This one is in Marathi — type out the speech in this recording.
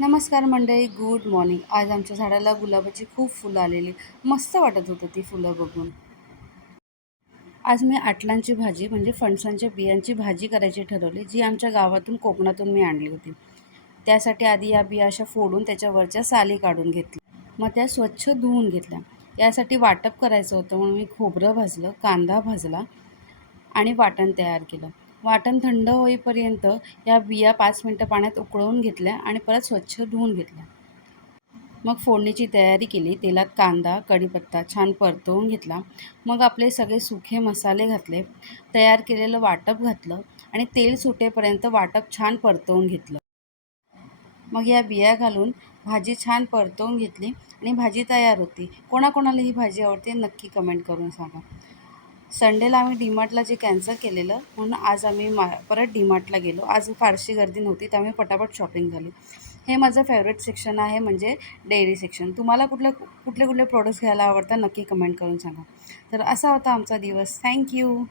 नमस्कार मंडळी, गुड मॉर्निंग. आज आमच्या झाडाला गुलाबाची खूप फुलं आलेली. मस्त वाटत होतं ती फुलं बघून. आज मी आटलांची भाजी म्हणजे फणसांच्या बियांची भाजी करायची ठरवली, जी आमच्या गावातून कोकणातून मी आणली होती. त्यासाठी आधी या बिया अशा फोडून त्याच्यावरच्या साली काढून घेतल्या. मग त्या स्वच्छ धुवून घेतल्या. यासाठी वाटप करायचं होतं म्हणून मी खोबरं भाजलं, कांदा भाजला आणि वाटण तयार केलं. वाटण थंड होईपर्यंत या बिया 5 मिनिटं पाण्यात उकळवून घेतल्या आणि परत स्वच्छ धुवून घेतल्या. मग फोडणीची तयारी केली. तेलात कांदा, कढीपत्ता छान परतवून घेतला. मग आपले सगळे सुखे मसाले घातले. तयार केलेलं वाटप घातलं आणि तेल सुटेपर्यंत वाटप छान परतवून घेतलं. मग या बिया घालून भाजी छान परतवून घेतली आणि भाजी तयार होती. कोणाकोणाला ही भाजी आवडते नक्की कमेंट करून सांगा. संडेला आम्ही डीमार्टला जे कॅन्सल केलेलं म्हणून आज आम्ही परत डीमार्टला गेलो. आज फारशी गर्दी नव्हती त्यामुळे पटापट शॉपिंग झाली. हे माझं फेवरेट सेक्शन आहे म्हणजे डेअरी सेक्शन. तुम्हाला कुठले कुठले प्रोडक्ट्स घ्यायला आवडतात नक्की कमेंट करून सांगा. तर असा होता आमचा दिवस. Thank you.